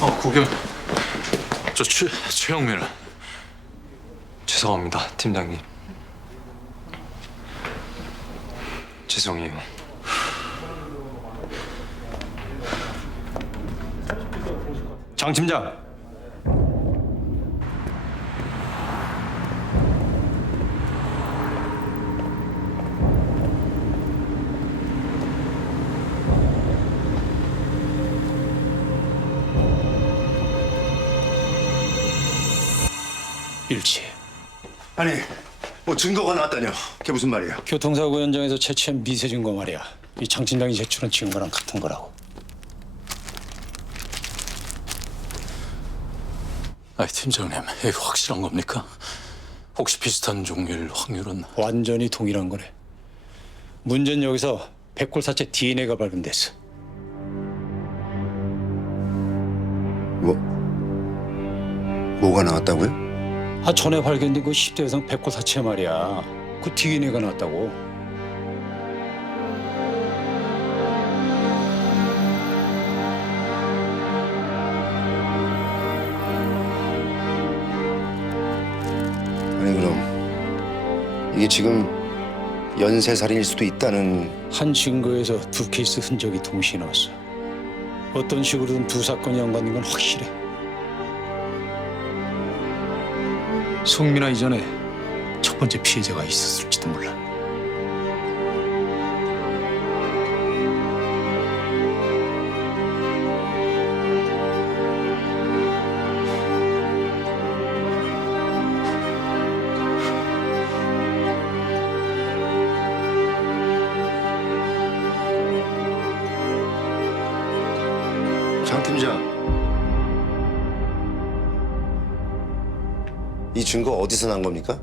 어, 구경. 저 최, 최영민은 죄송합니다, 팀장님. 죄송해요. 장 팀장. 일치. 아니 뭐 증거가 나왔다뇨 그게 무슨 말이야 교통사고 현장에서 채취한 미세 증거 말이야. 이 장팀장이 제출한 증거랑 같은 거라고. 아이 팀장님, 이게 확실한 겁니까? 혹시 비슷한 종류일 확률은 완전히 동일한 거네. 문제는 여기서 백골 사체 DNA가 발견됐어. 뭐 뭐가 나왔다고요? 아 전에 발견된 그 10대 여성 백골사체 말이야. 그 DNA가 나왔다고. 아니 그럼 이게 지금 연쇄 살인일 수도 있다는 한 증거에서 두 케이스 흔적이 동시에 나왔어. 어떤 식으로든 두 사건이 연관된 건 확실해. 송민아 이전에 첫 번째 피해자가 있었을지도 몰라. 장 팀장 이 증거 어디서 난 겁니까?